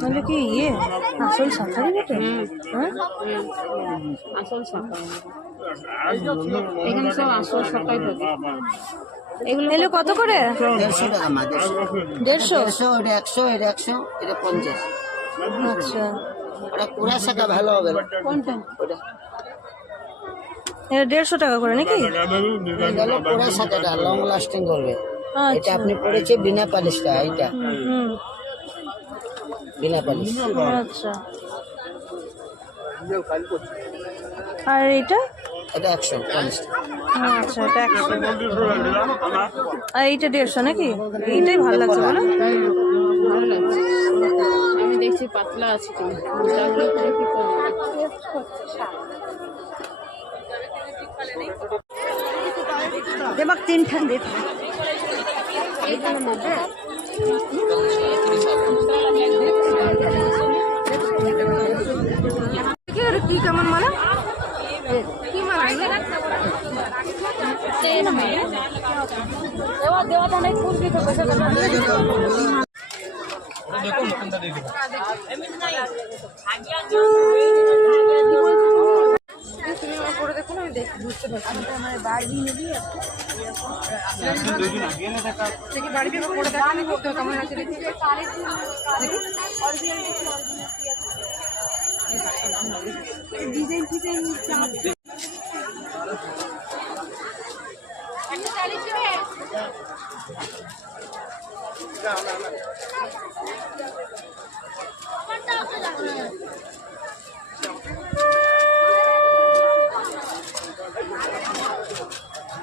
তাহলে কি ইয়ে আসল সাঁতারি বটে? হ্যাঁ আসল সাঁতার এখানে সব আসল সাঁতার থাকে। এগুলো কত করে? 150 টাকা মা। 150? 150, এটা 100, এটা 100, এটা 50। আচ্ছা, ওটা কুড়া শাখা ভালো হবে না। কোনটা? ওটা এটা 150 টাকা করে নাকি? গেল কুড়া শাখাটা লং লাস্টিং করবে। এটা আচ্ছা। আপনি পড়েছে বিনা পালিশটা, এইটা হুম, বিনা পালিশ। আচ্ছা। আর এটা? এটা 150। আচ্ছা, এটা 100। আর এইটা 150 নাকি? এইটাই ভালো লাগছে বলো? ভালো লাগছে। আমি দেখছি পাতলা আছে কিন্তু মোটাগুলো করে কি কম। দেবাক 3 খান দে। এইখানে মধ্যে কি কেমন মালা? কি মালা? দেওয়া তো অনেক ফুল দিতে বসে গেল। তুমি আমার পরে দেখো না, আমি বুঝতে পারছি না। আমার বাড়ি নেবি দেখি বাড়ি থেকে পরে দেখা আমি করতে কেমন আছে দেখি। ডিজাইন ডিজাইন আমার